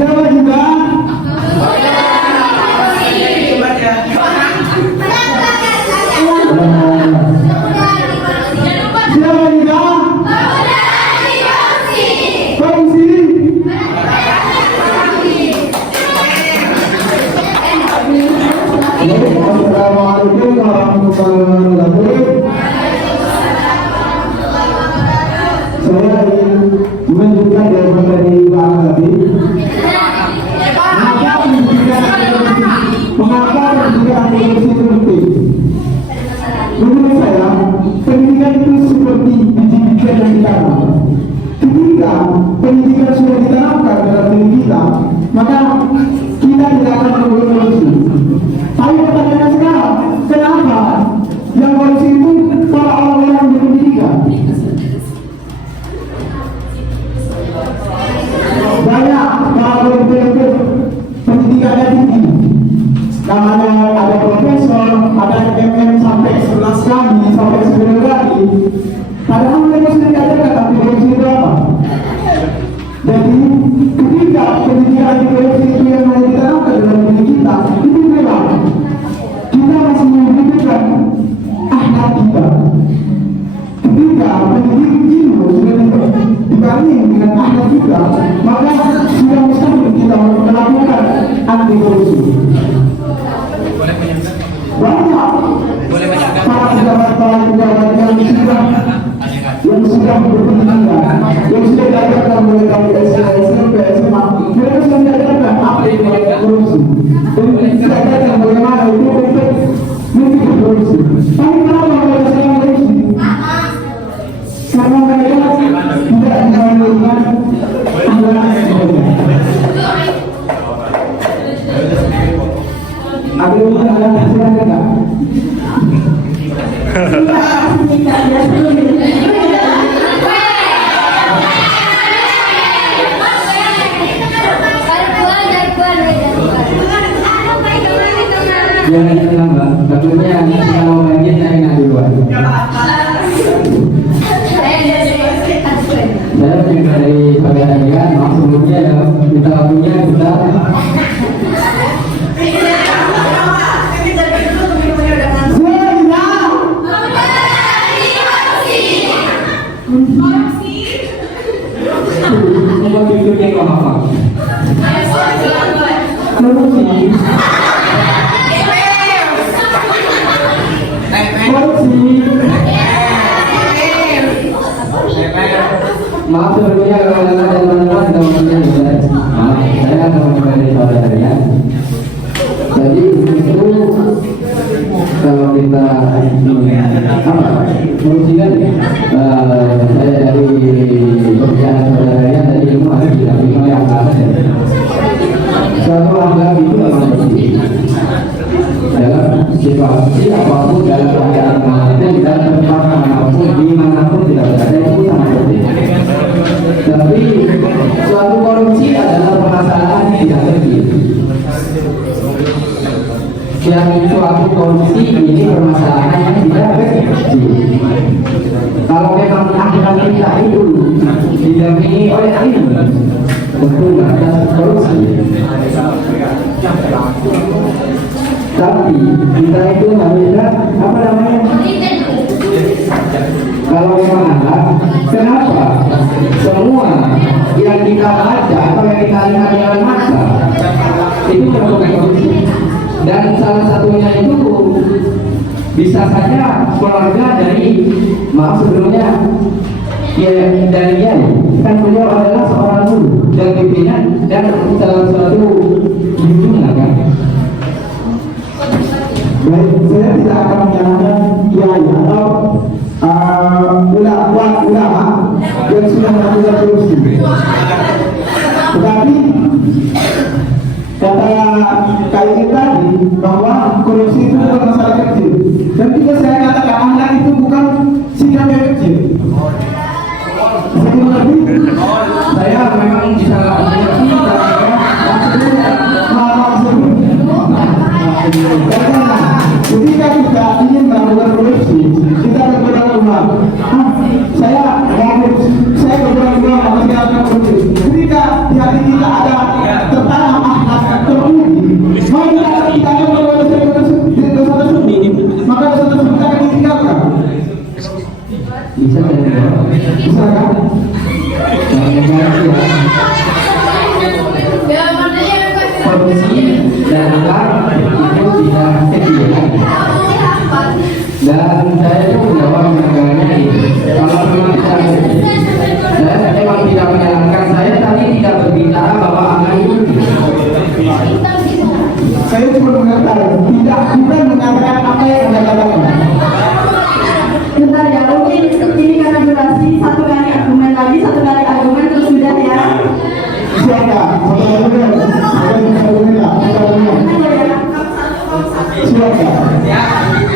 Siapa juga? wabarakatuh. Saya ingin menunjukkan jawaban dari Pak tadi. Mengapa pendidikan korupsi itu penting? Menurut saya, pendidikan itu seperti biji-bijian yang ditanam. Ketika pendidikan sudah ditanamkan dalam diri kita, maka kita tidak akan melakukan korupsi. Tapi pertanyaannya sekarang, kenapa yang korupsi itu para orang-orang yang berpendidikan? Banyak para koruptor pendidikannya tinggi, namanya ada profesor, ada MM sampai 11 kali, sampai 10 kali. Padahal mereka sudah diajarkan tapi korupsi itu apa? Jadi ketika pendidikan di korupsi itu yang mulai ditanamkan dalam diri kita, itu memang kita masih membutuhkan akhlak kita. Ketika pendidik ilmu sudah dibanding dengan akhlak kita, maka sudah mustahil kita melakukan anti korupsi. Banyak para pejabat yang sudah berpendidikan, yang sudah diajarkan mulai dari SMP, SMA, mereka sudah diajarkan apa itu korupsi. Dan sudah diajarkan bagaimana itu untuk mencegah korupsi. Tapi kenapa mereka sedang korupsi? Karena mereka tidak menjalankan aturan sebelumnya. Ada yang aturan enggak? Jangan tenang Mbak, takutnya kita mau lanjut saya nggak duluan. Saya ingin dari saudara ya, maksudnya ya kita punya kita. Mau pikirnya kok apa? Maaf sebelumnya kalau ada teman-teman tidak mengerti maaf, saya akan memberi saudaranya. Jadi itu kalau kita korupsi kan saya dari pekerjaan saudaranya tadi ilmu harus didampingi oleh akhlak. Suatu akhlak itu memang penting dalam situasi apapun, dalam keadaan manapun, dalam tempat manapun, dimanapun tidak berada itu sangat penting. Tapi suatu korupsi adalah permasalahan yang tidak kecil. Yang suatu korupsi ini permasalahan yang tidak kecil. Kalau memang akhlak kita itu didampingi oleh ilmu untuk memberantas korupsi, tapi kita itu harusnya apa namanya? Kalau memang akhlak, kenapa semua yang kita baca atau yang kita lihat dalam mata itu merupakan korupsi? Dan salah satunya itu bisa saja keluarga dari, maaf sebelumnya ya dari dia kan beliau adalah seorang guru dan pimpinan dan salah satu junjungan kan. Baik, saya tidak akan menyalahkan kiai atau ulama yang sudah melakukan korupsi. Tetapi kata kayak tadi bahwa korupsi itu bukan masalah kecil. Dan juga saya katakan anak itu bukan sikap yang kecil. Saya memang bisa ketika kita ingin melakukan korupsi, kita berpegang uang. Saya berpegang uang menjalankan korupsi. Ketika di hati kita ada tertanam akhlak terpuji, maka kita akan melakukan dosa tersebut. Maka dosa tersebut akan ditinggalkan. bisa kan? Korupsi dan makar itu tidak kecil dan saya itu menjawab negaranya ini. Kalau memang saya memang tidak menyarankan, saya tadi tidak berbicara bahwa anak itu. Saya cuma mengatakan, tidak kita mengatakan apa yang Anda katakan. Bentar ya, mungkin ini karena durasi, satu kali argumen lagi, satu kali argumen terus sudah ya. Silakan, silakan.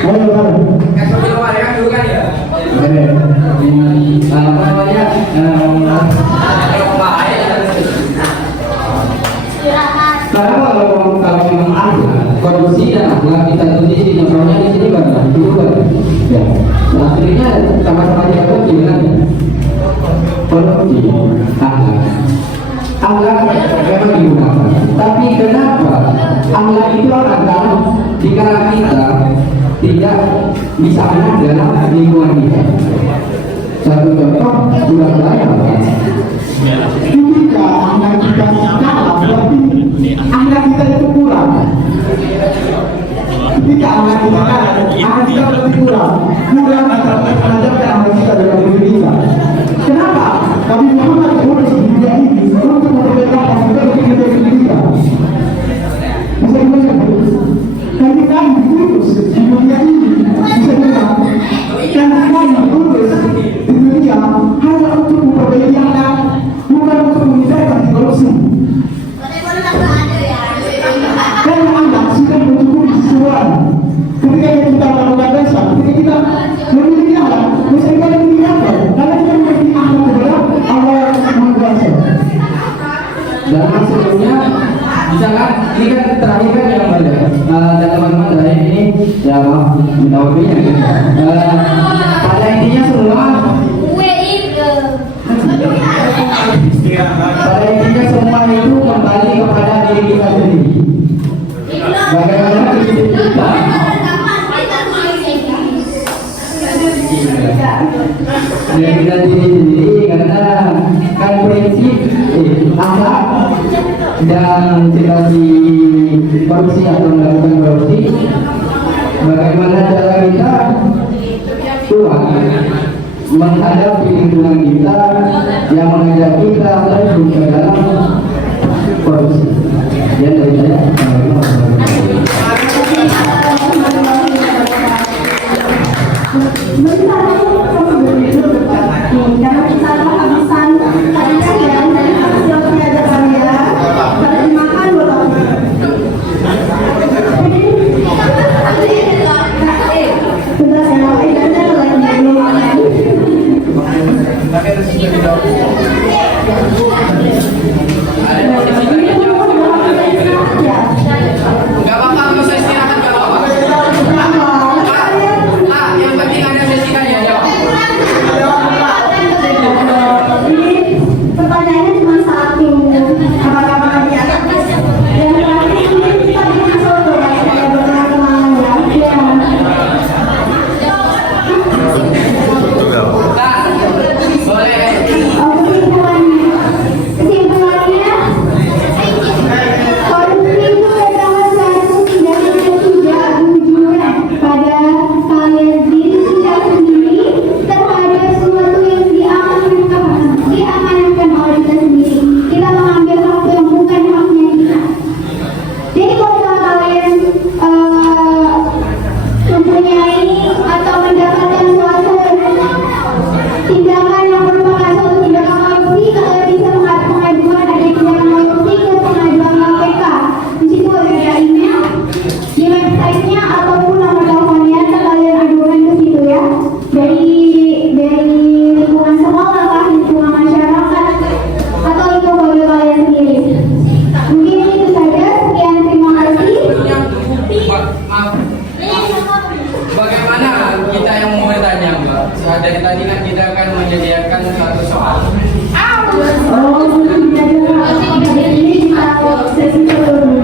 Kan sebelum ada kan dulu kan ya. Apa namanya? Kalau memang ada korupsi dan akhlak kita tulis di nomornya di sini kan itu kan. Ya, akhirnya sama-sama jago gimana? Korupsi, akhlak memang digunakan. Tapi kenapa akhlak itu akan jika kita tidak bisa dalam lingkungan kita? Satu contoh sudah banyak. Ketika anak kita kalah, berarti anak kita itu kurang. Ketika anak kita kalah, anak kita berarti kurang. Kurang antara mengajarkan anak kita dalam pendidikan. Kenapa? Nabi Muhammad turun di dunia ini untuk memperbaiki kita berpikir pendidikan. Bisa dibayangkan? Kami diutus di dunia ini, bisa dibilang, karena kami diutus di dunia hanya untuk memperbaiki anak, bukan untuk menghindari korupsi. Karena anak sudah mencukupi sesuatu. Ketika kita melakukan dosa, ketika kita memiliki anak, bisa kita memiliki apa? Karena kita memiliki anak kepada Allah Maha. Dan sebelumnya misalkan ini kan terakhir kan yang ada dan teman-teman terakhir ini ya maaf minta waktunya pada intinya semua itu kembali kepada diri kita sendiri. Bagaimana diri kita kita diri sendiri karena kan prinsip akhlak dan situasi korupsi atau melakukan korupsi, bagaimana cara kita Tuhan menghadapi lingkungan kita yang mengajak kita terjun ke dalam korupsi. Ya dari saya. Karena kita kehabisan tadi kajian dari hasil pengajaran ya, pada dimakan buat apa? Sudah saya idenya lagi Gak apa-apa, mau saya istirahat gak apa-apa. Yang penting ada sesikannya ya. Ini pertanyaannya cuma satu, apakah dia yang terakhir ini kita bikin soto saya berkenaan ya. Boleh. Kesimpulannya, korupsi itu adalah suatu tindakan yang tidak bertujuan pada kalian diri kita sendiri terhadap sesuatu yang diamanahkan oleh kita sendiri. Kita mengambil hak yang bukan haknya kita. Jadi kalau kalian mempunyai atau mendapatkan suatu tindakan yang merupakan suatu tindakan korupsi, kalian bisa mengadukan ada tindakan korupsi ke pengaduan KPK. Di situ ada email, di websitenya ataupun nomor teleponnya, kalian adukan ke situ ya. Dari lingkungan sekolah lah, lingkungan masyarakat, atau lingkungan kalian sendiri. Mungkin itu saja. Sekian, terima kasih. Maaf. Bagaimana kita yang mau bertanya, Mbak? Dari tadi kan kita akan menyediakan satu soal. Oh, ini kita sesi kedua.